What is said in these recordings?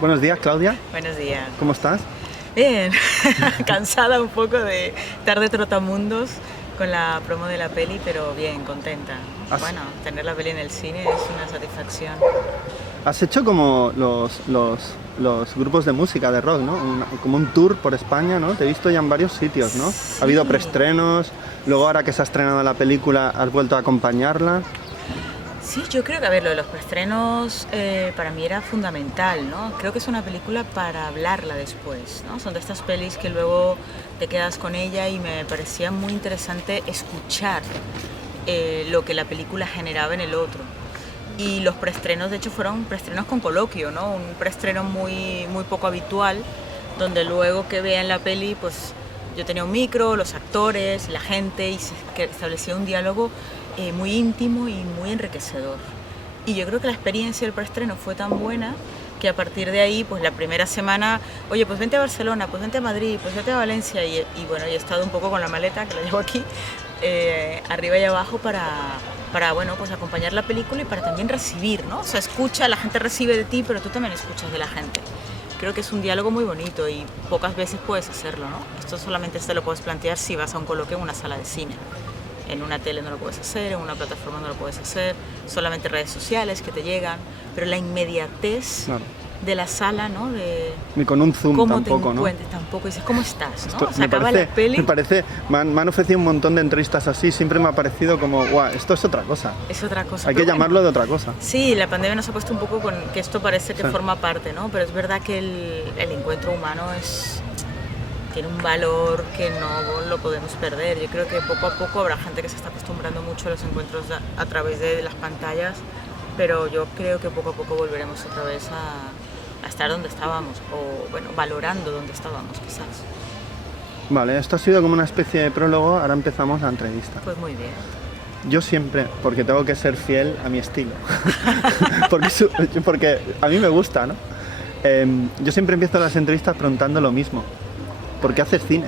Buenos días, Claudia. Buenos días. ¿Cómo estás? Bien, cansada un poco de estar de trotamundos con la promo de la peli, pero bien, contenta. Bueno, tener la peli en el cine es una satisfacción. Has hecho como los grupos de música, de rock, ¿no? Como un tour por España, ¿no? Te he visto ya en varios sitios, ¿no? Sí. Ha habido preestrenos, luego ahora que se ha estrenado la película has vuelto a acompañarla. Sí, yo creo que, a ver, lo de los preestrenos para mí era fundamental, ¿no? Creo que es una película para hablarla después, ¿no? Son de estas pelis que luego te quedas con ella y me parecía muy interesante escuchar lo que la película generaba en el otro. Y los preestrenos, de hecho, fueron preestrenos con coloquio, ¿no? Un preestreno muy poco habitual, donde luego que vean la peli, pues yo tenía un micro, los actores, la gente, y se establecía un diálogo muy íntimo y muy enriquecedor. Y yo creo que la experiencia del preestreno fue tan buena que a partir de ahí, pues la primera semana, oye, pues vente a Barcelona, pues vente a Madrid, pues vente a Valencia, y bueno, he estado un poco con la maleta, que la llevo aquí, arriba y abajo para bueno, pues acompañar la película y para también recibir, ¿no? O sea, escucha, la gente recibe de ti, pero tú también escuchas de la gente. Creo que es un diálogo muy bonito y pocas veces puedes hacerlo, ¿no? Esto solamente te lo puedes plantear si vas a un coloquio en una sala de cine. En una tele no lo puedes hacer, en una plataforma no lo puedes hacer, solamente redes sociales que te llegan, pero la inmediatez de la sala, ¿no? Ni con un zoom cómo tampoco, te ¿no? Tampoco, dices, ¿cómo estás? ¿No? Esto, O sea, acaba la peli. me han ofrecido un montón de entrevistas así, siempre me ha parecido como, guau, esto es otra cosa. Es otra cosa. Hay que llamarlo de otra cosa. Sí, la pandemia nos ha puesto un poco con que esto parece que forma parte, ¿no? Pero es verdad que el encuentro humano tiene un valor que no lo podemos perder. Yo creo que poco a poco habrá gente que se está acostumbrando mucho a los encuentros a través de las pantallas, pero yo creo que poco a poco volveremos otra vez a estar donde estábamos, o bueno, valorando donde estábamos quizás. Vale, esto ha sido como una especie de prólogo, ahora empezamos la entrevista. Pues muy bien. Yo siempre, porque tengo que ser fiel a mi estilo, porque a mí me gusta, ¿no? Yo siempre empiezo las entrevistas preguntando lo mismo. ¿Por qué haces cine?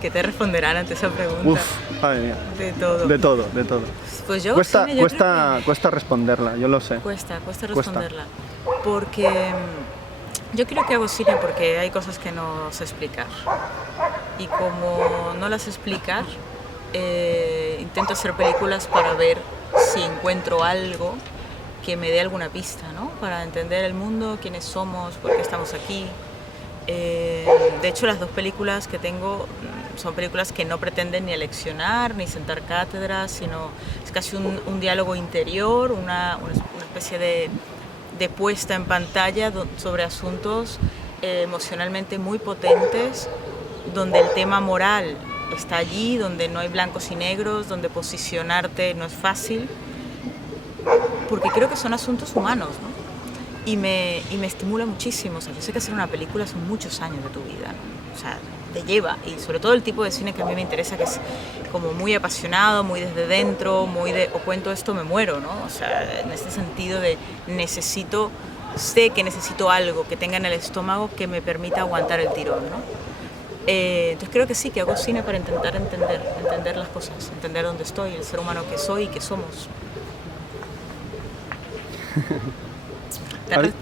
¿Qué te responderán ante esa pregunta? Uf, madre mía. De todo. De todo, de todo. Pues yo Cuesta responderla, yo lo sé. Cuesta responderla. Porque yo creo que hago cine porque hay cosas que no sé explicar. Y como no las sé explicar, intento hacer películas para ver si encuentro algo que me dé alguna pista, ¿no? Para entender el mundo, quiénes somos, por qué estamos aquí. De hecho, las dos películas que tengo son películas que no pretenden ni aleccionar ni sentar cátedras, sino es casi un diálogo interior, una especie de puesta en pantalla sobre asuntos emocionalmente muy potentes, donde el tema moral está allí, donde no hay blancos y negros, donde posicionarte no es fácil, porque creo que son asuntos humanos, ¿no? Y me estimula muchísimo. O sea, yo sé que hacer una película son muchos años de tu vida, ¿no? O sea, te lleva, y sobre todo el tipo de cine que a mí me interesa, que es como muy apasionado, muy desde dentro, o cuento esto, me muero, ¿no? O sea, en este sentido de sé que necesito algo que tenga en el estómago que me permita aguantar el tirón, ¿no? Entonces creo que sí, que hago cine para intentar entender las cosas, entender dónde estoy, el ser humano que soy y que somos.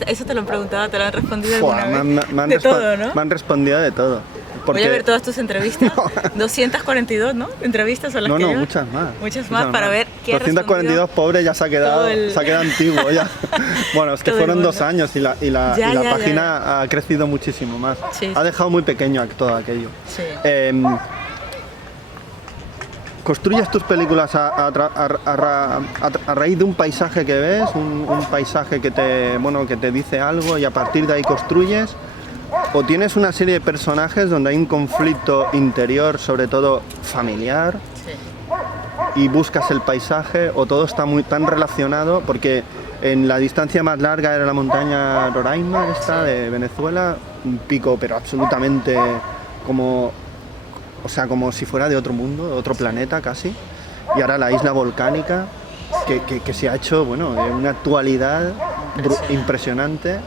Eso te lo han preguntado, te lo han respondido alguna vez. De todo, ¿no? Me han respondido de todo. Voy a ver todas tus entrevistas. 242, ¿no? Entrevistas son las que llevas. Muchas más. Muchas más para ver qué 242, pobre, ya se ha quedado antiguo ya. Bueno, es que fueron 2 años y la página ha crecido muchísimo más. Sí. Ha dejado muy pequeño todo aquello. Sí. ¿Construyes tus películas a raíz de un paisaje que ves, un paisaje que te dice algo y a partir de ahí construyes? ¿O tienes una serie de personajes donde hay un conflicto interior, sobre todo familiar, y buscas el paisaje, o todo está tan relacionado? Porque en la distancia más larga era la montaña Roraima, de Venezuela, un pico pero absolutamente como si fuera de otro mundo, de otro planeta casi, y ahora la isla volcánica que se ha hecho, bueno, de una actualidad impresionante.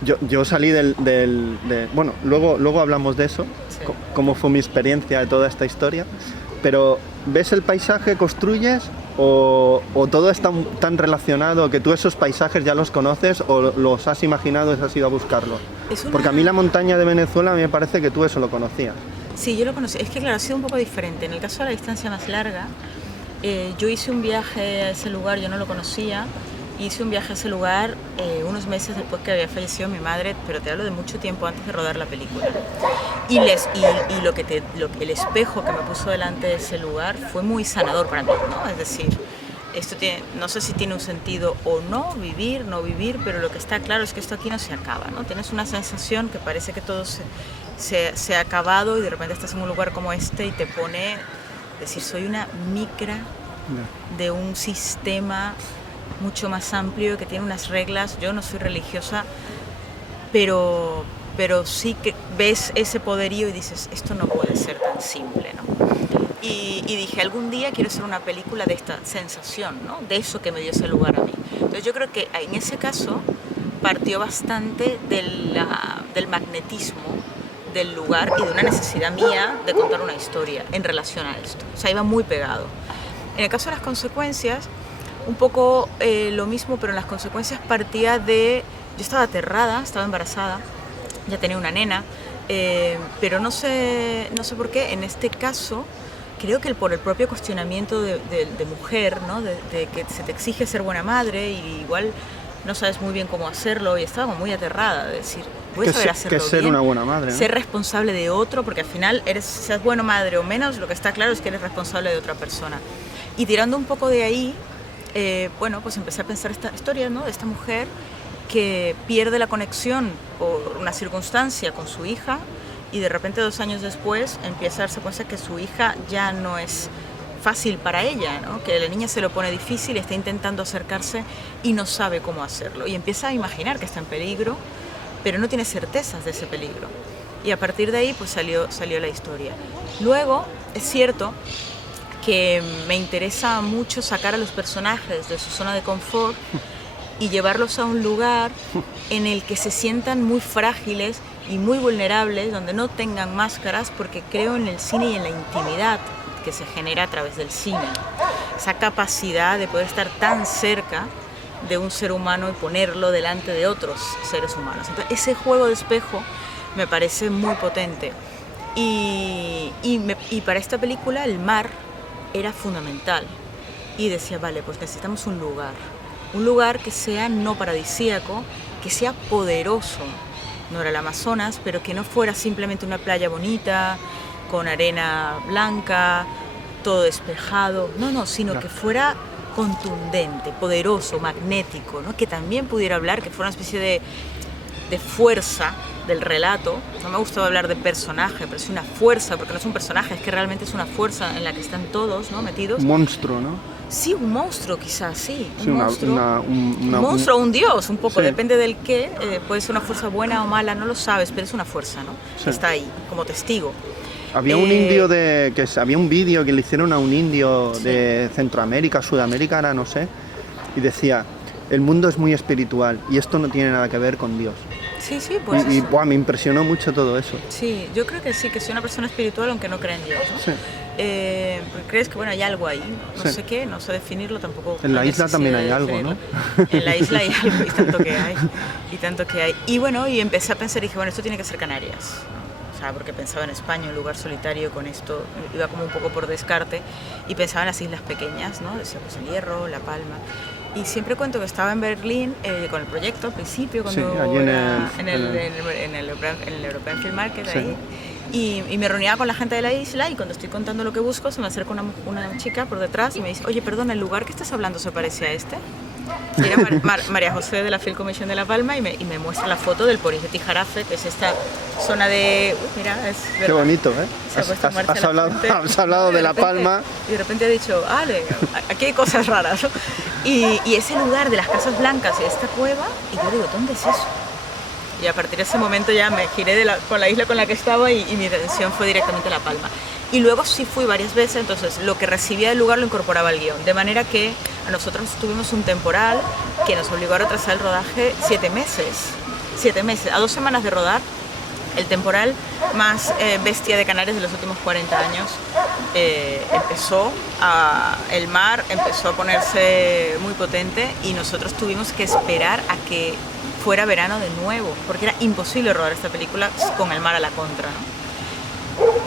Yo salí bueno, luego hablamos de eso, cómo fue mi experiencia de toda esta historia, pero ves el paisaje, construyes, o todo es tan relacionado que tú esos paisajes ya los conoces o los has imaginado y has ido a buscarlos? Porque a mí la montaña de Venezuela me parece que tú eso lo conocías. Sí, yo lo conocí. Es que claro, ha sido un poco diferente. En el caso de la distancia más larga, yo hice un viaje a ese lugar, yo no lo conocía. Hice un viaje a ese lugar unos meses después que había fallecido mi madre, pero te hablo de mucho tiempo antes de rodar la película. Y el espejo que me puso delante de ese lugar fue muy sanador para mí, ¿no? Es decir, esto tiene, no sé si tiene un sentido o no vivir, pero lo que está claro es que esto aquí no se acaba, ¿no? Tienes una sensación que parece que todo se ha acabado y de repente estás en un lugar como este y te pone, decir, soy una micra de un sistema mucho más amplio, que tiene unas reglas. Yo no soy religiosa, pero sí que ves ese poderío y dices, esto no puede ser tan simple, ¿no? Y dije, algún día quiero hacer una película de esta sensación, ¿no? De eso que me dio ese lugar a mí. Entonces yo creo que en ese caso partió bastante del magnetismo del lugar y de una necesidad mía de contar una historia en relación a esto. O sea, iba muy pegado. En el caso de las consecuencias, un poco lo mismo, pero en las consecuencias partía de... Yo estaba aterrada, estaba embarazada, ya tenía una nena, pero no sé por qué, en este caso, creo que por el propio cuestionamiento de mujer, ¿no? de que se te exige ser buena madre y igual no sabes muy bien cómo hacerlo, y estaba muy aterrada de decir, voy a saber hacerlo bien, ser una buena madre, ¿no? Ser responsable de otro, porque al final seas buena madre o menos, lo que está claro es que eres responsable de otra persona. Y tirando un poco de ahí, bueno, pues empecé a pensar esta historia, ¿no? De esta mujer que pierde la conexión por una circunstancia con su hija y de repente 2 años después empieza a darse cuenta que su hija ya no es fácil para ella, ¿no? Que la niña se lo pone difícil, está intentando acercarse y no sabe cómo hacerlo. Y empieza a imaginar que está en peligro, pero no tiene certezas de ese peligro. Y a partir de ahí pues salió la historia. Luego, es cierto que me interesa mucho sacar a los personajes de su zona de confort y llevarlos a un lugar en el que se sientan muy frágiles y muy vulnerables, donde no tengan máscaras, porque creo en el cine y en la intimidad que se genera a través del cine. Esa capacidad de poder estar tan cerca de un ser humano y ponerlo delante de otros seres humanos. Entonces, ese juego de espejo me parece muy potente. Y para esta película el mar era fundamental. Y decía, vale, pues necesitamos un lugar que sea no paradisíaco, que sea poderoso. No era el Amazonas, pero que no fuera simplemente una playa bonita, con arena blanca, todo despejado. No, sino que fuera contundente, poderoso, magnético, ¿no? Que también pudiera hablar, que fuera una especie de fuerza del relato. No me gustaba hablar de personaje, pero es una fuerza, porque no es un personaje, es que realmente es una fuerza en la que están todos, ¿no? Metidos. Un monstruo, ¿no? Sí, un monstruo quizás, sí. Sí, un monstruo o un dios, un poco, sí. Depende del qué. Puede ser una fuerza buena o mala, no lo sabes, pero es una fuerza, ¿no? Sí. Está ahí, como testigo. Había un indio había un vídeo que le hicieron a un indio de Centroamérica, Sudamérica, ahora no sé, y decía, el mundo es muy espiritual y esto no tiene nada que ver con Dios. Sí, pues y me impresionó mucho todo eso. Sí, yo creo que sí, que soy una persona espiritual aunque no crea en Dios, ¿no? Sí. Crees que bueno, hay algo ahí, no sé qué, no sé definirlo tampoco. En la isla también hay algo, ¿no? En la isla hay algo y tanto que hay. Y bueno, y empecé a pensar y dije, bueno, esto tiene que ser Canarias, ¿no? O sea, porque pensaba en España, un lugar solitario, con esto iba como un poco por descarte, y pensaba en las islas pequeñas, ¿no? Decía, pues el Hierro, La Palma. Y siempre cuento que estaba en Berlín con el proyecto al principio, cuando en el European Film Market, ahí. Y me reunía con la gente de la isla, y cuando estoy contando lo que busco se me acerca una chica por detrás y me dice, oye, perdona, ¿el lugar que estás hablando se parece a este? Y era María José de la Film Commission de La Palma, y me muestra la foto del Polígono de Tijarafe, que es esta zona de... mira, es verdad. Qué bonito, ¿eh? Has hablado de La Palma. Y de repente he dicho, Ale, aquí hay cosas raras, ¿no? Y ese lugar de las Casas Blancas y esta cueva, y yo digo, ¿dónde es eso? Y a partir de ese momento ya me giré con la isla con la que estaba y mi atención fue directamente a La Palma. Y luego sí fui varias veces, entonces lo que recibía del lugar lo incorporaba al guión. De manera que a nosotros tuvimos un temporal que nos obligó a retrasar el rodaje 7 meses. A 2 semanas de rodar el temporal más bestia de Canarias de los últimos 40 años. El mar empezó a ponerse muy potente y nosotros tuvimos que esperar a que fuera verano de nuevo, porque era imposible rodar esta película con el mar a la contra, ¿no?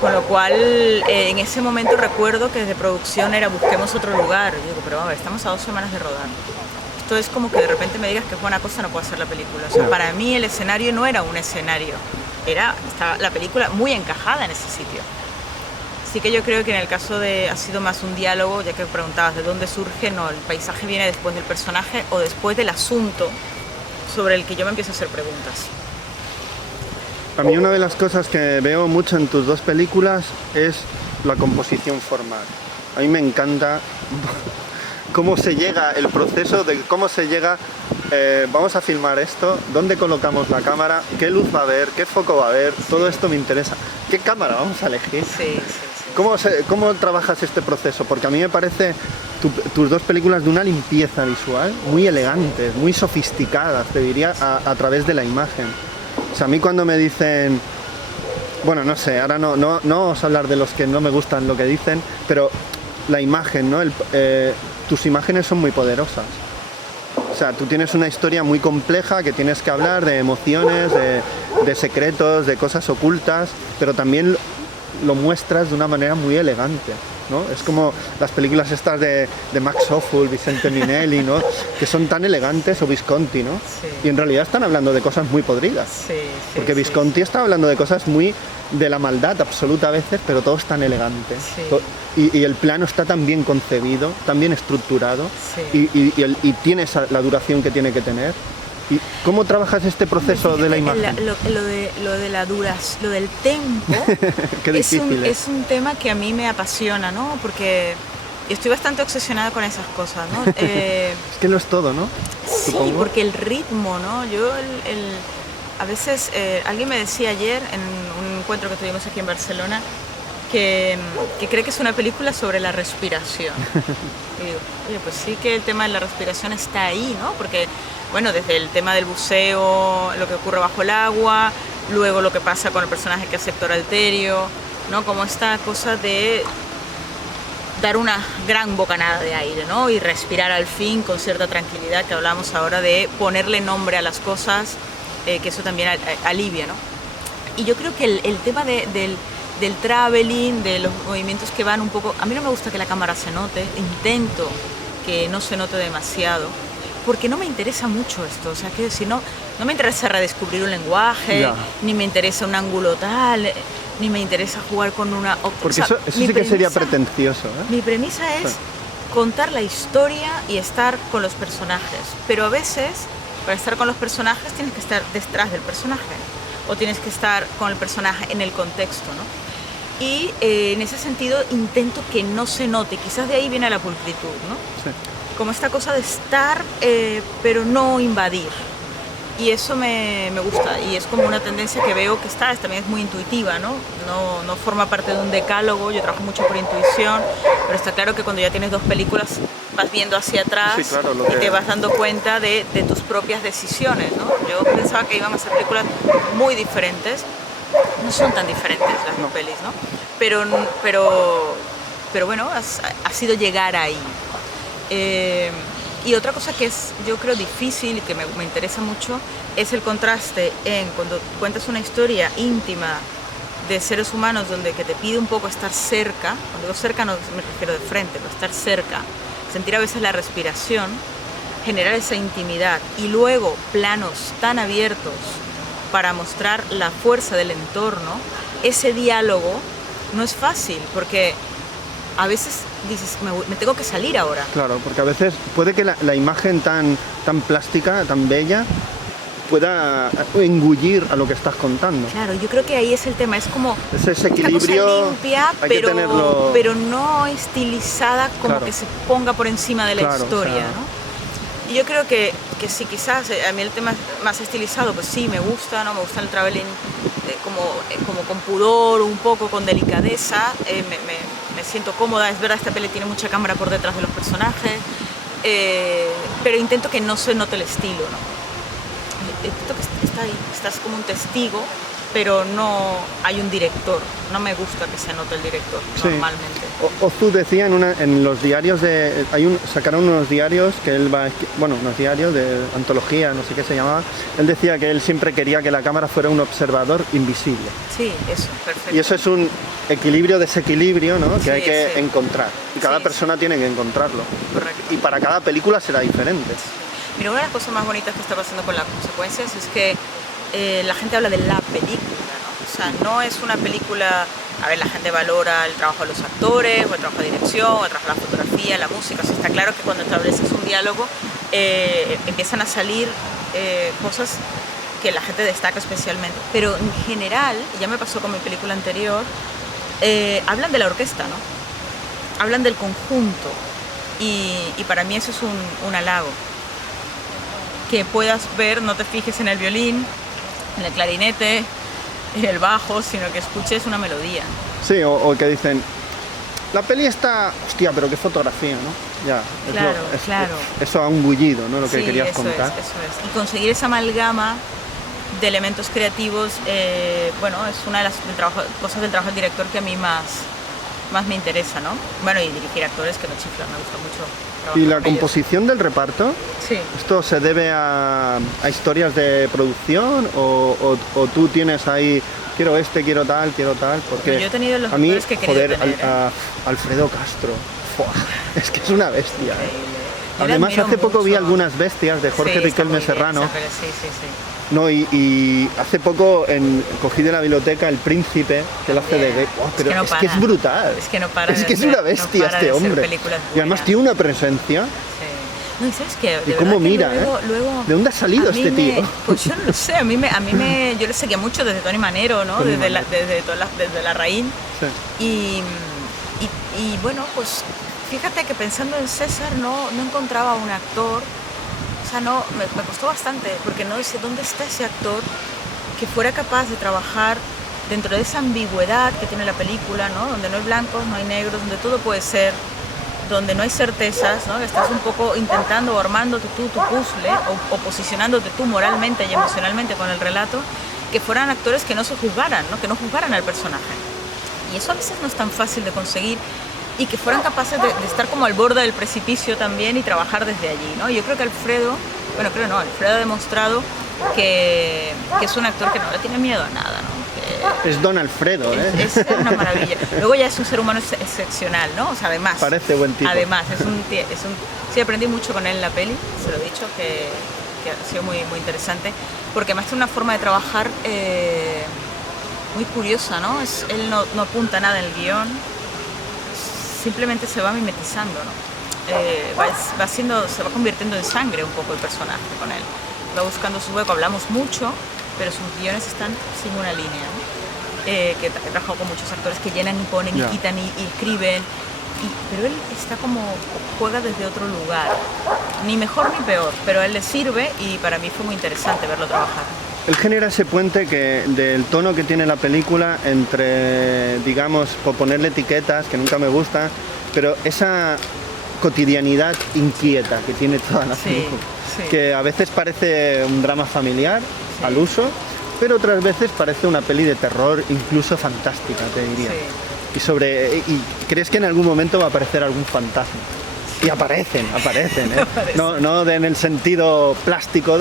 Con lo cual, en ese momento recuerdo que desde producción era busquemos otro lugar. Y digo, pero vamos, estamos a 2 semanas de rodar. Esto es como que de repente me digas que Juana Costa no puede hacer la película. O sea, para mí el escenario no era un escenario, estaba la película muy encajada en ese sitio. Así que yo creo que en el caso ha sido más un diálogo, ya que preguntabas de dónde surge, no, el paisaje viene después del personaje o después del asunto sobre el que yo me empiezo a hacer preguntas. A mí una de las cosas que veo mucho en tus 2 películas es la composición formal. A mí me encanta cómo se llega, el proceso de cómo se llega, vamos a filmar esto, dónde colocamos la cámara, qué luz va a haber, qué foco va a haber, todo esto me interesa. ¿Qué cámara vamos a elegir? Sí. ¿Cómo trabajas este proceso? Porque a mí me parece tus 2 películas de una limpieza visual muy elegantes, muy sofisticadas, te diría, a través de la imagen. O sea, a mí cuando me dicen, bueno, no sé, ahora no vamos a hablar de los que no me gustan lo que dicen, pero la imagen, ¿no? Tus imágenes son muy poderosas. O sea, tú tienes una historia muy compleja que tienes que hablar de emociones, de secretos, de cosas ocultas, pero también lo muestras de una manera muy elegante, ¿no? Es como las películas estas de Max Ophuls, Vicente Minelli, ¿no? Que son tan elegantes, o Visconti, ¿no? Sí. Y en realidad están hablando de cosas muy podridas. Porque Visconti está hablando de cosas muy de la maldad absoluta a veces, pero todo es tan elegante. Y el plano está tan bien concebido, tan bien estructurado, y tiene la duración que tiene que tener. ¿Y cómo trabajas este proceso de la imagen? Lo del tempo Qué difícil, es un tema que a mí me apasiona, ¿no? Porque estoy bastante obsesionada con esas cosas, ¿no? Es que lo es todo, ¿no? Sí, supongo. porque el ritmo, ¿no? A veces alguien me decía ayer en un encuentro que tuvimos aquí en Barcelona que cree que es una película sobre la respiración. Y digo, oye, pues sí que el tema de la respiración está ahí, ¿no? Porque, bueno, desde el tema del buceo, lo que ocurre bajo el agua, luego lo que pasa con el personaje que es Héctor Alterio, ¿no? Como esta cosa de dar una gran bocanada de aire, ¿no? Y respirar al fin con cierta tranquilidad, que hablamos ahora de ponerle nombre a las cosas, que eso también alivia, ¿no? Y yo creo que el tema del traveling, de los movimientos que van un poco... A mí no me gusta que la cámara se note, intento que no se note demasiado, porque no me interesa mucho esto, o sea, que si no me interesa redescubrir un lenguaje, ni me interesa un ángulo tal, ni me interesa jugar con una... Porque eso sí que sería pretencioso, ¿eh? Mi premisa es contar la historia y estar con los personajes, pero a veces, para estar con los personajes tienes que estar detrás del personaje, o tienes que estar con el personaje en el contexto, ¿no? Y en ese sentido intento que no se note, quizás de ahí viene la pulcritud, ¿no? Sí. Como esta cosa de estar, pero no invadir. Y eso me gusta, y es como una tendencia que veo que también es muy intuitiva, ¿no? No forma parte de un decálogo, yo trabajo mucho por intuición, pero está claro que cuando ya tienes 2 películas vas viendo hacia atrás, sí, claro, y te vas dando cuenta de tus propias decisiones, ¿no? Yo pensaba que íbamos a hacer películas muy diferentes, no son tan diferentes las 2 pelis, ¿no? Pero bueno, ha sido llegar ahí. Y otra cosa que es, yo creo, difícil y que me interesa mucho es el contraste en cuando cuentas una historia íntima de seres humanos que te pide un poco estar cerca. Cuando digo cerca no me refiero de frente, pero estar cerca, sentir a veces la respiración, generar esa intimidad y luego planos tan abiertos para mostrar la fuerza del entorno. Ese diálogo no es fácil porque a veces dices, me tengo que salir ahora. Claro, porque a veces puede que la imagen tan plástica, tan bella, pueda engullir a lo que estás contando. Claro, yo creo que ahí es el tema, es como ese equilibrio, cosa limpia, pero no estilizada, como claro, que se ponga por encima de la historia, o sea, ¿no? Y yo creo que sí, quizás a mí el tema más estilizado, pues sí, me gusta, ¿no? Me gusta el traveling como con pudor, un poco con delicadeza, me siento cómoda. Es verdad, esta peli tiene mucha cámara por detrás de los personajes, pero intento que no se note el estilo, ¿no? Intento que está ahí, estás como un testigo pero no hay un director. No me gusta que se note el director, Sí. normalmente. Ozu decía en los diarios sacaron unos diarios que él unos diarios de antología, no sé qué se llamaba. Él decía que él siempre quería que la cámara fuera un observador invisible. Sí, eso, perfecto. Y eso es un equilibrio-desequilibrio, ¿no? Que Sí, hay que sí. encontrar. Y cada Sí, persona tiene que encontrarlo. Correcto. Y para cada película será diferente. Mira, una de las cosas más bonitas que está pasando con las consecuencias es que la gente habla de la película, ¿no? O sea, no es una película... A ver, la gente valora el trabajo de los actores, o el trabajo de dirección, o el trabajo de la fotografía, la música. O sea, está claro que cuando estableces un diálogo empiezan a salir cosas que la gente destaca especialmente. Pero en general, ya me pasó con mi película anterior, hablan de la orquesta, ¿no? Hablan del conjunto. Y para mí eso es un halago. Que puedas ver, no te fijes en el violín, en el clarinete, en el bajo, sino que escuches una melodía. Sí, o que dicen, la peli está... Hostia, pero qué fotografía, ¿no? Ya, Claro. Eso ha un bullido, ¿no? Lo que Sí, querías eso contar. es. Y conseguir esa amalgama de elementos creativos, bueno, es una de las cosas del trabajo del director que a mí más me interesa, ¿no? Bueno, y dirigir actores que no chiflan, me gusta mucho trabajar ¿Y la con ellos. composición del reparto? Sí. ¿Esto se debe a historias de producción o tú tienes ahí, quiero tal, porque Yo he tenido los a mí, actores que he querido tener, a Alfredo Castro, ¡fua! Es que es una bestia. Increíble. Yo le Además, admiro hace poco vi mucho. Algunas bestias de Jorge Sí, está Riquelme muy bien, Serrano. sí. No, y hace poco cogí de la biblioteca El Príncipe, que él hace de gay. Oh, pero no es que para. es brutal. Es que no para Es de que es hacer- una bestia no para este de hacer hombre. películas Y además buenas. tiene una presencia. Sí. No, y sabes qué, Y cómo mira, luego, ¿de dónde ha salido a mí este tío? Pues yo no lo sé, yo le seguía mucho desde Tony Manero, ¿no? Tony Desde Manero. desde la raíz. Sí. Y bueno, pues fíjate que pensando en César no encontraba un actor, o sea, me costó bastante, porque no sé dónde está ese actor que fuera capaz de trabajar dentro de esa ambigüedad que tiene la película, ¿no? Donde no hay blancos, no hay negros, donde todo puede ser, donde no hay certezas, ¿no? Estás un poco intentando o armándote tú tu puzzle o posicionándote tú moralmente y emocionalmente con el relato, que fueran actores que no se juzgaran, ¿no? Que no juzgaran al personaje. Y eso a veces no es tan fácil de conseguir y que fueran capaces de estar como al borde del precipicio también y trabajar desde allí, ¿no? Yo creo que Alfredo ha demostrado que es un actor que no le tiene miedo a nada, ¿no? Es Don Alfredo, ¿eh? Es una maravilla. Luego ya es un ser humano excepcional, ¿no? O sea, además. Parece buen tipo. Además, sí, aprendí mucho con él en la peli, se lo he dicho, que ha sido muy, muy interesante, porque además tiene una forma de trabajar muy curiosa, ¿no? Él no apunta nada en el guión, simplemente se va mimetizando, ¿no? Se va convirtiendo en sangre un poco el personaje con él. Va buscando su hueco, hablamos mucho, pero sus guiones están sin una línea, ¿no? Que he trabajado con muchos actores que llenan y ponen y quitan y escriben, pero él está como, juega desde otro lugar, ni mejor ni peor, pero a él le sirve y para mí fue muy interesante verlo trabajar. Él genera ese puente del tono que tiene la película entre, digamos, por ponerle etiquetas, que nunca me gusta, pero esa cotidianidad inquieta que tiene toda la película, que a veces parece un drama familiar al uso, pero otras veces parece una peli de terror, incluso fantástica, te diría. Y crees que en algún momento va a aparecer algún fantasma. Y aparecen, ¿eh? No en el sentido plástico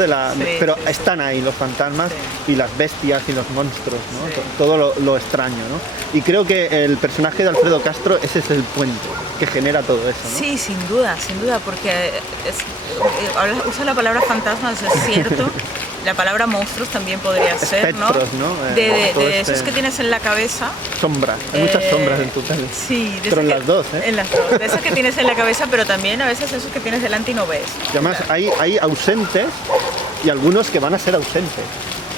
pero están ahí los fantasmas y las bestias y los monstruos, ¿no? Todo lo extraño, ¿no? Y creo que el personaje de Alfredo Castro, ese es el puente que genera todo eso, ¿no? Sí, sin duda, porque usa la palabra fantasmas, es cierto. La palabra monstruos también podría ser, espectros, ¿no? De esos que tienes en la cabeza. Sombras, hay muchas sombras en tu tele. Sí, pero en las dos, ¿eh? En las dos, de esas que tienes en la cabeza, pero también a veces esos que tienes delante y no ves. Y además hay ausentes y algunos que van a ser ausentes.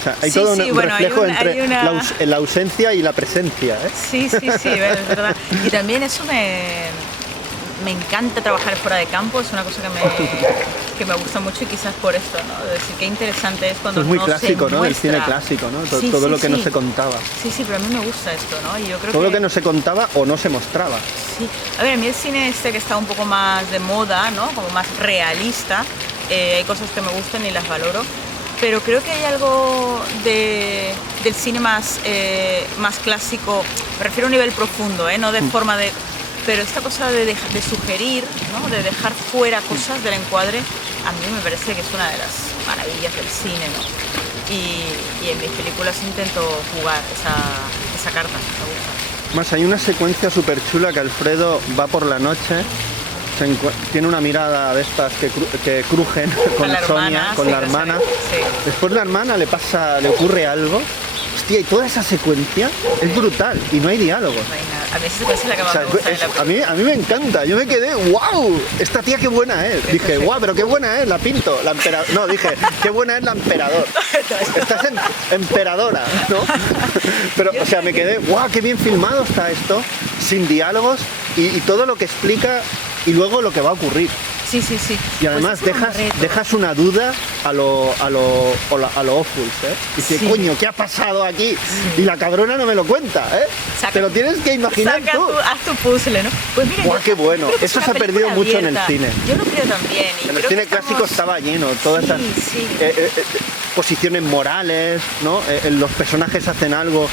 O sea, hay todo un reflejo entre la ausencia y la presencia, ¿eh? Sí, es verdad. Y también eso me encanta trabajar fuera de campo, es una cosa que me gusta mucho y quizás por esto, ¿no? De decir, qué interesante es cuando es muy no clásico, se ¿no? El cine muestra. clásico, ¿no? Todo lo que no se contaba. Sí, pero a mí me gusta esto, ¿no? Y yo creo todo lo que no se contaba o no se mostraba. Sí. A ver, a mí el cine que está un poco más de moda, ¿no? Como más realista, hay cosas que me gustan y las valoro, pero creo que hay algo del cine más clásico, me refiero a un nivel profundo, no de forma de... Pero esta cosa de sugerir, ¿no? De dejar fuera cosas del encuadre, a mí me parece que es una de las maravillas del cine, ¿no? Y en mis películas intento jugar esa carta, me gusta. Más, hay una secuencia súper chula que Alfredo va por la noche, tiene una mirada de estas que crujen con la Sonia, hermana, con sí, la hermana. Sí. Después la hermana le ocurre algo. Hostia, y toda esa secuencia es brutal y no hay diálogos. No hay nada. A mí esa secuencia es la que más me gusta de la película. A mí me encanta, yo me quedé, wow, esta tía qué buena es. Dije, wow, pero qué buena es, la pinto, la emperadora. No, dije, qué buena es la emperador. Estás emperadora, ¿no? Pero, o sea, me quedé, wow, qué bien filmado está esto, sin diálogos y todo lo que explica y luego lo que va a ocurrir. Sí. Y además pues dejas una duda a lo Awful, ¿eh? Dice, sí. Coño, ¿qué ha pasado aquí? Sí. Y la cabrona no me lo cuenta, ¿eh? Te lo tienes que imaginar tú. Haz tu puzzle, ¿no? Pues mira, ¡Guau, qué bueno! Eso se ha perdido mucho en el cine. Yo lo creo también. En el cine clásico estaba lleno, todas esas posiciones morales, ¿no? Los personajes hacen algo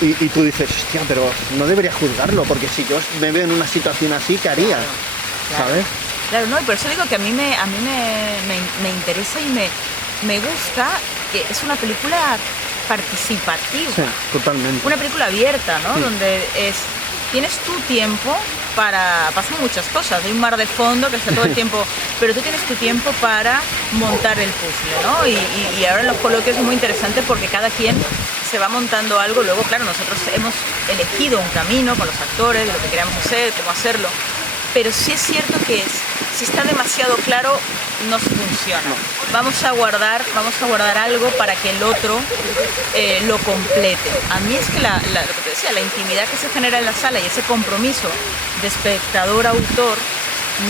y tú dices, hostia, pero no debería juzgarlo, porque si yo me veo en una situación así, ¿qué haría? Claro. ¿Sabes? Claro, no, y por eso digo que a mí me interesa y me gusta que es una película participativa. Sí, totalmente. Una película abierta, ¿no? Sí. Donde tienes tu tiempo para... Pasan muchas cosas, hay un mar de fondo que está todo el tiempo, pero tú tienes tu tiempo para montar el puzzle, ¿no? Y ahora en los coloquios es muy interesante porque cada quien se va montando algo. Luego, claro, nosotros hemos elegido un camino con los actores, de lo que queremos hacer, cómo hacerlo. Pero sí es cierto que si está demasiado claro, no funciona. No. Vamos a guardar algo para que el otro lo complete. A mí es que lo que te decía, la intimidad que se genera en la sala y ese compromiso de espectador-autor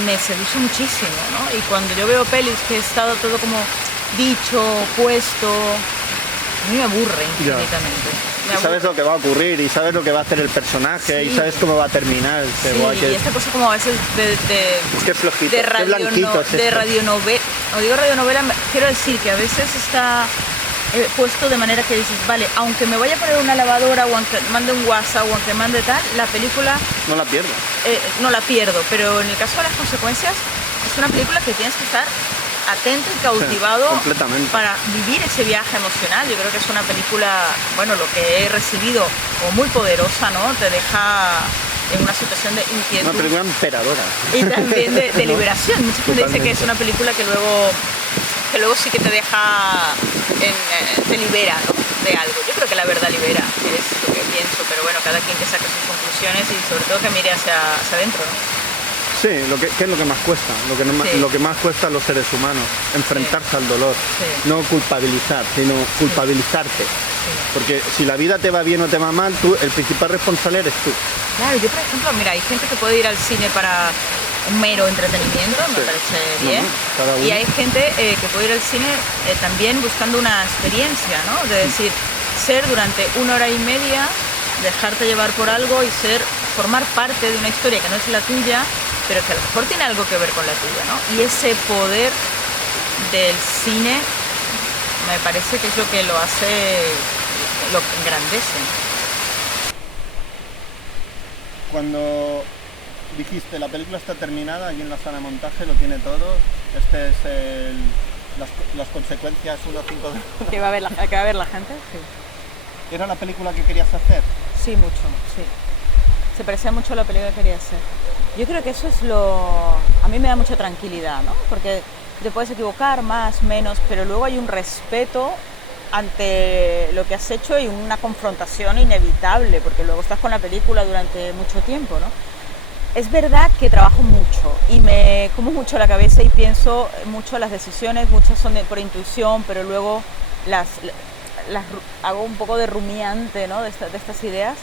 me seduce muchísimo, ¿no? Y cuando yo veo pelis que he estado todo como dicho, puesto, a mí me aburre infinitamente. Y sabes lo que va a ocurrir y sabes lo que va a hacer el personaje y sabes cómo va a terminar. Y esta cosa como a veces qué flojito, de qué blanquito es de radionovela, no digo radionovela, quiero decir que a veces está puesto de manera que dices, vale, aunque me vaya a poner una lavadora o aunque mande un WhatsApp o aunque mande tal, la película... No la pierdo. No la pierdo, pero en el caso de las consecuencias es una película que tienes que estar atento y cautivado para vivir ese viaje emocional. Yo creo que es una película, bueno, lo que he recibido, como muy poderosa, ¿no? Te deja en una situación de inquietud. Una película emperadora. Y también de liberación. Mucha gente dice que es una película que luego sí que te deja, te libera, ¿no? De algo. Yo creo que la verdad libera, es lo que pienso, pero bueno, cada quien que saque sus conclusiones y sobre todo que mire hacia adentro, ¿no? Sí, ¿qué es lo que más cuesta? Lo que más cuesta a los seres humanos, enfrentarse al dolor, no culpabilizar, sino culpabilizarte. Porque si la vida te va bien o te va mal, el principal responsable eres tú. Claro, yo por ejemplo, mira, hay gente que puede ir al cine para un mero entretenimiento, me parece bien, y hay gente que puede ir al cine también buscando una experiencia, ¿no? De decir, ser durante 1 hora y media, dejarte llevar por algo y formar parte de una historia que no es la tuya, pero que a lo mejor tiene algo que ver con la tuya, ¿no? Y ese poder del cine me parece que es lo que lo engrandece. Cuando dijiste la película está terminada, aquí en la sala de montaje lo tiene todo, este es las consecuencias 1, 5 de... ¿Que va a ver la gente? Sí. ¿Era la película que querías hacer? Sí, mucho, sí. Se parecía mucho a la película que quería hacer. Yo creo que eso es a mí me da mucha tranquilidad, ¿no? Porque te puedes equivocar más, menos, pero luego hay un respeto ante lo que has hecho y una confrontación inevitable, porque luego estás con la película durante mucho tiempo, ¿no? Es verdad que trabajo mucho y me como mucho la cabeza y pienso mucho las decisiones, muchas son por intuición, pero luego las hago un poco de rumiante, ¿no? de estas ideas.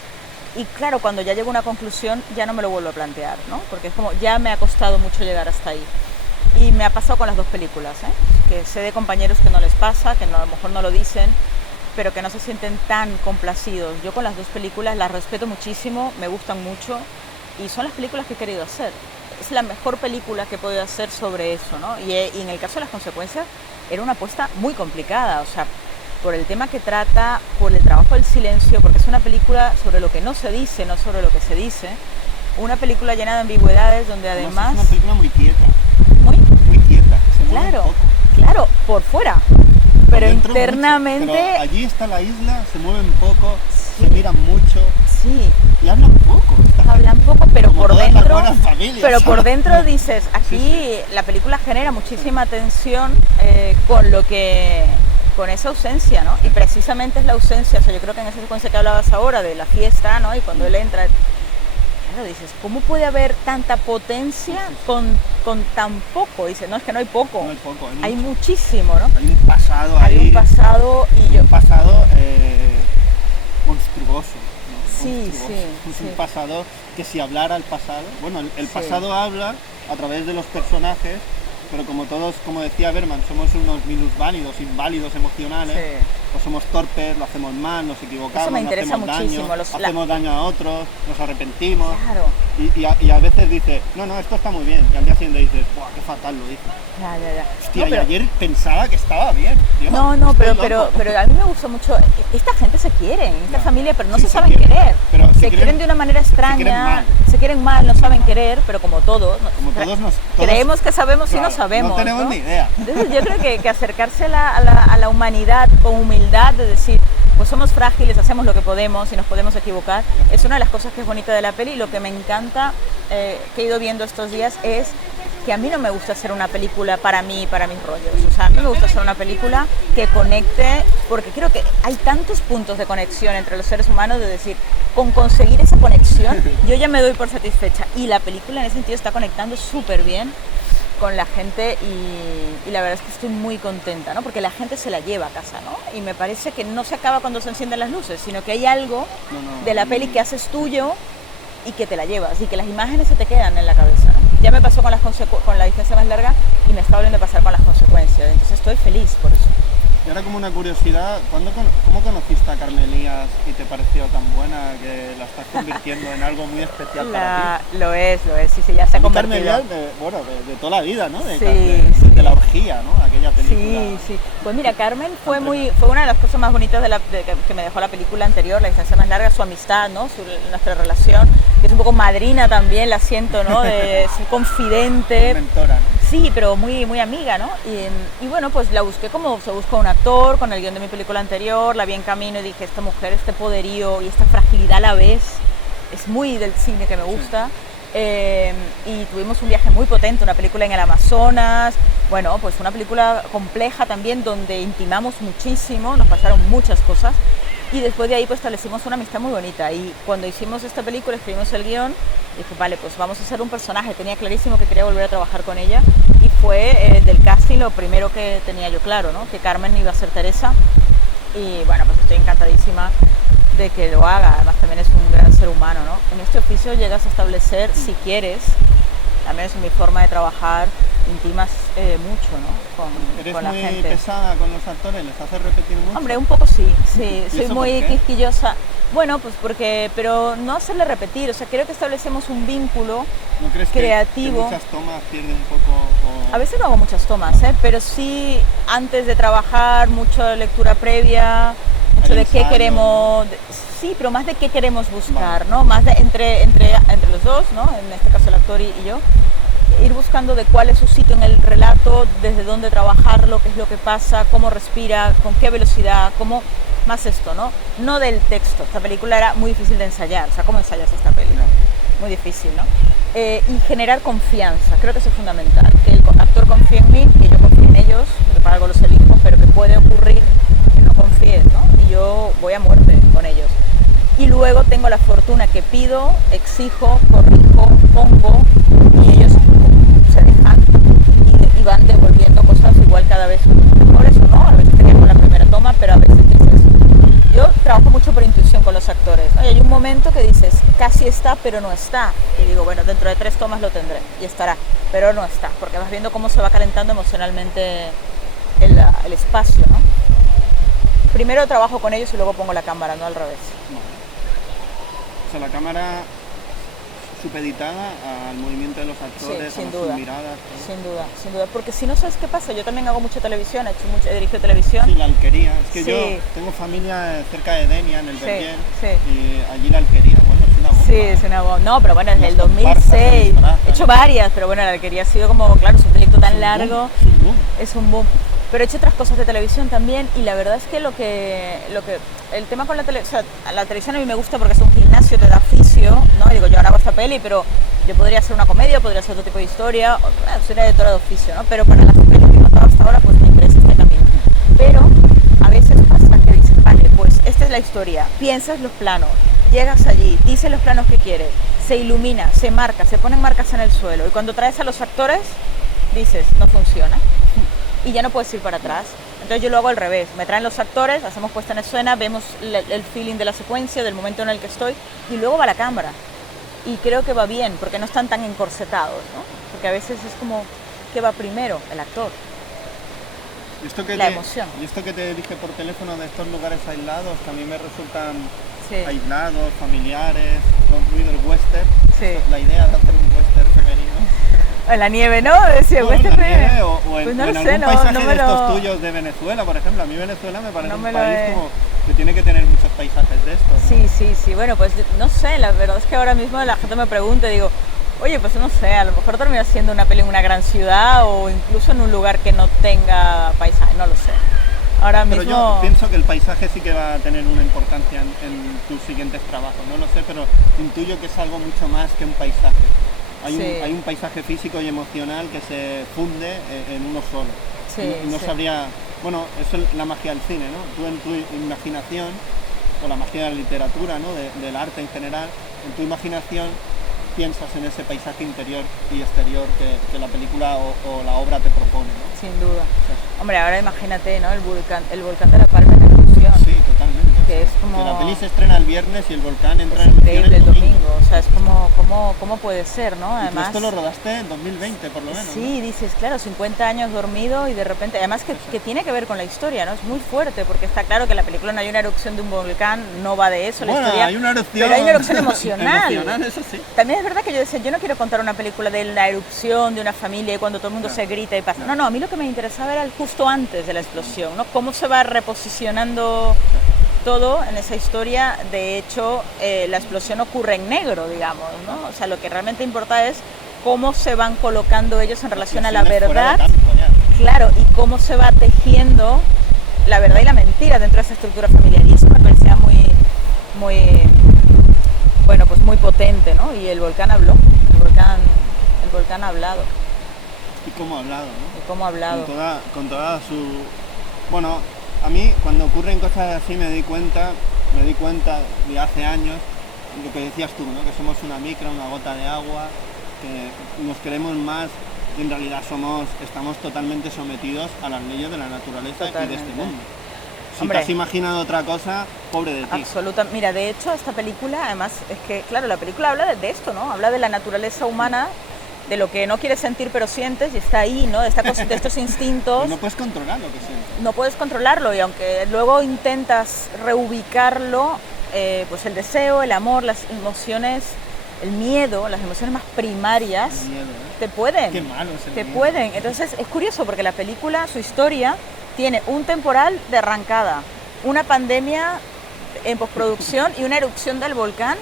Y claro, cuando ya llego a una conclusión ya no me lo vuelvo a plantear, ¿no? Porque es como, ya me ha costado mucho llegar hasta ahí. Y me ha pasado con las 2 películas, que sé de compañeros que no les pasa, que a lo mejor no lo dicen, pero que no se sienten tan complacidos. Yo con las 2 películas las respeto muchísimo, me gustan mucho y son las películas que he querido hacer. Es la mejor película que he podido hacer sobre eso, ¿no? Y en el caso de las consecuencias, era una apuesta muy complicada, o sea, por el tema que trata, por el trabajo del silencio, porque es una película sobre lo que no se dice, no sobre lo que se dice, una película llena de ambigüedades donde además... Es una película muy quieta. Muy quieta, se mueve un poco. Claro, por fuera, pero dentro internamente... mucho. Pero allí está la isla, se mueven poco, sí, se miran mucho. Sí. Y hablan poco. Hablan poco, pero como por dentro... Familias, pero ¿sabes? por dentro dices, aquí sí. La película genera muchísima tensión con lo que... con esa ausencia, ¿no? Y precisamente es la ausencia, o sea, yo creo que en esa secuencia que hablabas ahora de la fiesta, ¿no? Y cuando él entra, claro, dices, ¿cómo puede haber tanta potencia con tan poco? Dices, no, es que no hay poco, no hay, poco, hay muchísimo, ¿no? Hay un pasado hay ahí. Un pasado y yo... Un pasado monstruoso, ¿no? Sí, monstruoso. sí. Es sí. un pasado que si hablara el pasado, bueno, el sí. pasado habla a través de los personajes, pero como todos, como decía Berman, somos unos minusválidos, inválidos emocionales, sí. pues somos torpes, lo hacemos mal, nos equivocamos, eso me interesa nos hacemos muchísimo, daño, hacemos daño a otros, nos arrepentimos. Claro. Y a veces dices, no, esto está muy bien, y al día siguiente dices, ¡buah, qué fatal lo hice! Ya. Hostia, no, pero... y ayer pensaba que estaba bien. Dios, no, pero a mí me gusta mucho, esta gente se quiere, esta familia, pero no se saben querer. Pero se quieren de una manera extraña, se quieren mal, no saben querer, pero como todos creemos que sabemos y no sabemos. No tenemos ni idea. Entonces yo creo que acercarse a la humanidad con humildad, de decir, pues somos frágiles, hacemos lo que podemos y nos podemos equivocar, es una de las cosas que es bonita de la peli. Y lo que me encanta, que he ido viendo estos días, es que a mí no me gusta hacer una película para mí y para mis rollos. O sea, a mí me gusta hacer una película que conecte, porque creo que hay tantos puntos de conexión entre los seres humanos, de decir, con conseguir esa conexión, yo ya me doy por satisfecha. Y la película en ese sentido está conectando súper bien con la gente y la verdad es que estoy muy contenta, ¿no? Porque la gente se la lleva a casa, ¿no? Y me parece que no se acaba cuando se encienden las luces, sino que hay algo de la peli que haces tuyo y que te la llevas y que las imágenes se te quedan en la cabeza, ¿no? Ya me pasó con la distancia más larga y me está volviendo a pasar con las consecuencias, entonces estoy feliz por eso. Y ahora, como una curiosidad, ¿cómo conociste a Carmen Elías y te pareció tan buena que la estás convirtiendo en algo muy especial para ti? Lo es, sí, ya se ha convertido. Carmen Elías, de toda la vida, ¿no? De la orgía, ¿no? Aquella película. Sí. Pues mira, Carmen fue una de las cosas más bonitas que me dejó la película anterior, La distancia más larga, su amistad, ¿no? Nuestra relación, que es un poco madrina también, la siento, ¿no? De ser confidente. Mentora, ¿no? Sí, pero muy, muy amiga, ¿no? Y bueno, pues la busqué como se busca un actor, con el guión de mi película anterior, la vi en camino y dije, esta mujer, este poderío y esta fragilidad a la vez, es muy del cine que me gusta. Sí. Y tuvimos un viaje muy potente, una película en el Amazonas, bueno, pues una película compleja también, donde intimamos muchísimo, nos pasaron muchas cosas. Y después de ahí pues establecimos una amistad muy bonita y cuando hicimos esta película, escribimos el guión, dije, vale, pues vamos a hacer un personaje. Tenía clarísimo que quería volver a trabajar con ella y fue del casting lo primero que tenía yo claro, ¿no? Que Carmen iba a ser Teresa y bueno, pues estoy encantadísima de que lo haga. Además también es un gran ser humano, ¿no? En este oficio llegas a establecer, si quieres, al menos en mi forma de trabajar, intimas mucho, ¿no? Con la gente. ¿Eres muy pesada con los actores? ¿Les haces repetir mucho? Hombre, un poco sí. Soy muy por qué? quisquillosa. Bueno, pues pero no hacerle repetir, o sea, creo que establecemos un vínculo ¿No crees creativo. Que muchas tomas pierden un poco? A veces no hago muchas tomas, pero sí antes de trabajar, mucha lectura previa, mucho de qué queremos, sí, pero más de qué queremos buscar, vale. ¿no? Más de entre los dos, ¿no? En este caso el actor y yo, ir buscando de cuál es su sitio en el relato, desde dónde trabajarlo, qué es lo que pasa, cómo respira, con qué velocidad, cómo más esto, ¿no? No del texto. Esta película era muy difícil de ensayar, o sea, ¿cómo ensayas esta película? Muy difícil, ¿no? Y generar confianza, creo que eso es fundamental, que el actor confíe en mí, que yo confíe en ellos, porque para algo los elijo, pero que puede ocurrir que no confíen, ¿no? Y yo voy a muerte con ellos. Y luego tengo la fortuna que pido, exijo, corrijo, pongo, y ellos se dejan y van devolviendo cosas igual cada vez mejores o no, a veces te quedas con la primera toma, pero a veces dices, yo trabajo mucho por intuición con los actores, ¿no? Y hay un momento que dices, casi está, pero no está, y digo, bueno, dentro de 3 tomas lo tendré, y estará, pero no está, porque vas viendo cómo se va calentando emocionalmente el espacio, ¿no? Primero trabajo con ellos y luego pongo la cámara, no al revés. O sea, la cámara supeditada al movimiento de los actores, Sí, sin a duda. sus miradas. Sin duda, porque si no, ¿sabes qué pasa? Yo también hago mucha televisión, he dirigido televisión. Sí, la Alquería. Es que Sí. yo tengo familia cerca de Denia, en el Sí, Vergel, sí. y allí la Alquería, bueno, es una bomba. Sí, es una bomba. No, pero bueno, desde Las el comparsas se 2006 disfrazan. he hecho varias, pero bueno, la Alquería ha sido como, claro, es un proyecto tan largo. Es un boom. Es un boom. Pero he hecho otras cosas de televisión también y la verdad es que el tema con la televisión, o sea, la televisión a mí me gusta porque es un gimnasio, te da oficio, ¿no? Y digo, yo ahora hago esta peli, pero yo podría hacer una comedia, podría hacer otro tipo de historia, soy una editora de oficio, ¿no? Pero para las pelis que he contado hasta ahora, pues me interesa este camino. Pero a veces pasa que dices, vale, pues esta es la historia, piensas los planos, llegas allí, dices los planos que quieres, se ilumina, se marca, se ponen marcas en el suelo y cuando traes a los actores dices, no funciona y ya no puedes ir para atrás. Entonces yo lo hago al revés, me traen los actores, hacemos puesta en escena, vemos el feeling de la secuencia, del momento en el que estoy y luego va la cámara. Y creo que va bien, porque no están tan encorsetados, ¿no? Porque a veces es como, ¿qué va primero? El actor. La emoción. Y esto que te dije por teléfono de estos lugares aislados, que a mí me resultan Sí. aislados, familiares, con ruido, el western. Sí. La idea de hacer un western femenino. En la nieve, ¿no? Decía, No, en la nieve o en, pues no o en lo algún sé, paisaje no de me estos lo... tuyos de Venezuela, por ejemplo. A mí Venezuela me parece No un me lo país he- como que tiene que tener muchos paisajes de estos, ¿no? Sí, bueno, pues no sé, la verdad es que ahora mismo la gente me pregunta y digo, oye, pues no sé, a lo mejor termina siendo una peli en una gran ciudad o incluso en un lugar que no tenga paisaje, no lo sé. Ahora Pero mismo... yo pienso que el paisaje sí que va a tener una importancia en tus siguientes trabajos, no lo sé, pero intuyo que es algo mucho más que un paisaje. Sí. Hay un paisaje físico y emocional que se funde en uno solo. Sí, y no sí. sabría, bueno, eso es la magia del cine, ¿no? Tú en tu imaginación, o la magia de la literatura, ¿no? Del arte en general, en tu imaginación piensas en ese paisaje interior y exterior que la película o la obra te propone, ¿no? Sin duda. Sí. Hombre, ahora imagínate, ¿no? El volcán de la Palma en erupción. Sí, totalmente. Que es como... Que la peli se estrena el viernes y el volcán entra Es en erupción increíble el domingo, o sea, es como, ¿cómo puede ser, no? Y tú Además, esto lo rodaste en 2020, por lo menos, sí, dices, claro, 50 años dormido y de repente, además que tiene que ver con la historia, ¿no? Es muy fuerte, porque está claro que la película no hay una erupción de un volcán, no va de eso, Bueno, la historia, hay una erupción, pero hay una erupción emocional. emocional, eso sí. También es verdad que yo decía, yo no quiero contar una película de la erupción de una familia y cuando todo el mundo se grita y pasa. No, a mí lo que me interesaba era el justo antes de la explosión, ¿no? Cómo se va reposicionando todo en esa historia. De hecho, la explosión ocurre en negro, digamos, ¿no? O sea, lo que realmente importa es cómo se van colocando ellos en relación a la verdad, claro, y cómo se va tejiendo la verdad y la mentira dentro de esa estructura familiar. Y eso me parecía bueno, pues muy potente, ¿no? Y el volcán habló, el volcán ha hablado. Y cómo ha hablado, ¿no? Y cómo ha hablado. Con toda su... Bueno, a mí cuando ocurren cosas así me di cuenta de hace años, lo que decías tú, ¿no? Que somos una micra, una gota de agua, que nos queremos más y en realidad estamos totalmente sometidos a las leyes de la naturaleza Totalmente. y de este mundo. Si Hombre, te has imaginado otra cosa, pobre de ti. Absoluta. Mira, de hecho, esta película, además, es que, claro, la película habla de esto, ¿no? Habla de la naturaleza humana, de lo que no quieres sentir pero sientes y está ahí, ¿no? De estos instintos. Y no puedes controlar lo que sientes. No puedes controlarlo y aunque luego intentas reubicarlo, pues el deseo, el amor, las emociones, el miedo, las emociones más primarias, El miedo, ¿eh? te pueden. Qué malo es el Te miedo. pueden. Entonces es curioso porque la película, su historia, tiene un temporal de arrancada, una pandemia en postproducción y una erupción del volcán,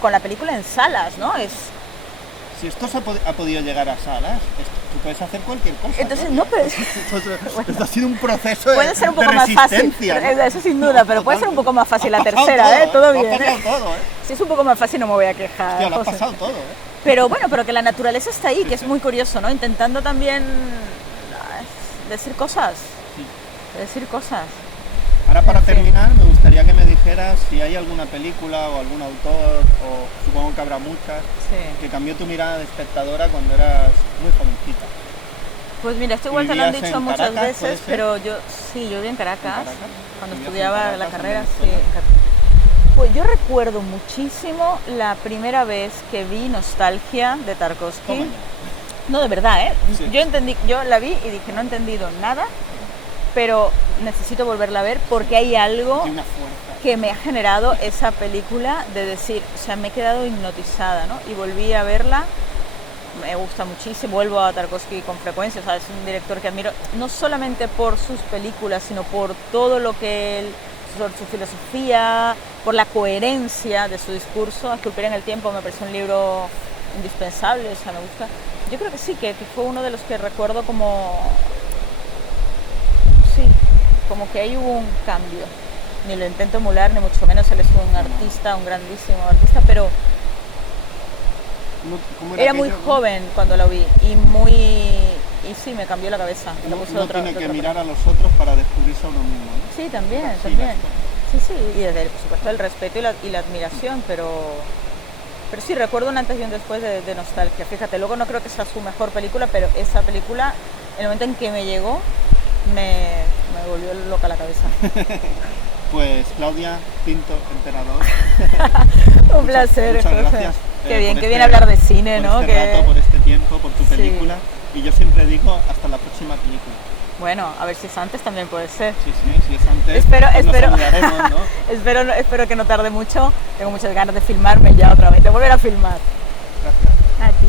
con la película en salas, ¿no? Si esto ha podido llegar a salas, tú puedes hacer cualquier cosa. Entonces, no, pero... Esto ha sido un proceso Puede ser un poco de más fácil, resistencia, ¿no? eso sin duda, pero puede ser un poco más fácil la tercera, todo, todo lo bien. has pasado todo, ¿eh? Si es un poco más fácil no me voy a quejar. Hostia, lo has José. pasado todo, ¿eh? Pero bueno, pero que la naturaleza está ahí, que es muy curioso, ¿no? Intentando también decir cosas. Decir cosas. Ahora para En fin. terminar, me gustaría que me dijeras si hay alguna película o algún autor, o supongo que habrá muchas, Sí. que cambió tu mirada de espectadora cuando eras muy jovencita. Pues mira, esto igual te lo han ¿Vivías dicho en muchas Caracas, puede veces, ser? pero yo viví en Caracas, ¿En Caracas? cuando ¿Vivías en estudiaba Caracas, la en carrera, sí. Venezuela? Pues yo recuerdo muchísimo la primera vez que vi Nostalgia de Tarkovsky. Toma ya. No, de verdad, ¿eh? Sí. Yo la vi y dije, no he entendido nada, pero necesito volverla a ver porque hay algo Tiene una fuerza. que me ha generado esa película de decir, o sea, me he quedado hipnotizada, ¿no? Y volví a verla, me gusta muchísimo, vuelvo a Tarkovsky con frecuencia, o sea, es un director que admiro, no solamente por sus películas, sino por todo lo que él, su filosofía, por la coherencia de su discurso. Esculpir en el tiempo me parece un libro indispensable, o sea, me gusta. Yo creo que sí, que fue uno de los que recuerdo como, sí, como que ahí hubo un cambio. Ni lo intento emular, ni mucho menos, él es un artista, un grandísimo artista, pero ¿Cómo era muy aquello, joven cuando lo vi y sí, me cambió la cabeza. Me ¿no? puso Uno otra- tiene que otra- mirar a los otros para descubrirse a uno mismo, ¿no? Sí, también, Así también. las cosas. Sí, sí, y desde, por supuesto, el respeto y la admiración, pero sí, recuerdo un antes y un después de nostalgia. Fíjate, luego no creo que sea su mejor película, pero esa película, el momento en que me llegó, me volvió loca la cabeza. Pues Claudia Pinto, Emperador. Un placer, Muchas José. gracias. Qué bien, por qué bien hablar de cine, por ¿no? Este rato, por este tiempo, por tu Sí. película. Y yo siempre digo hasta la próxima película. Bueno, a ver si es antes también puede ser. Sí, sí, si es antes, Espero, pues nos espero, saludaremos, ¿no? espero que no tarde mucho. Tengo muchas ganas de filmarme ya otra vez, de volver a filmar. Gracias. A ti.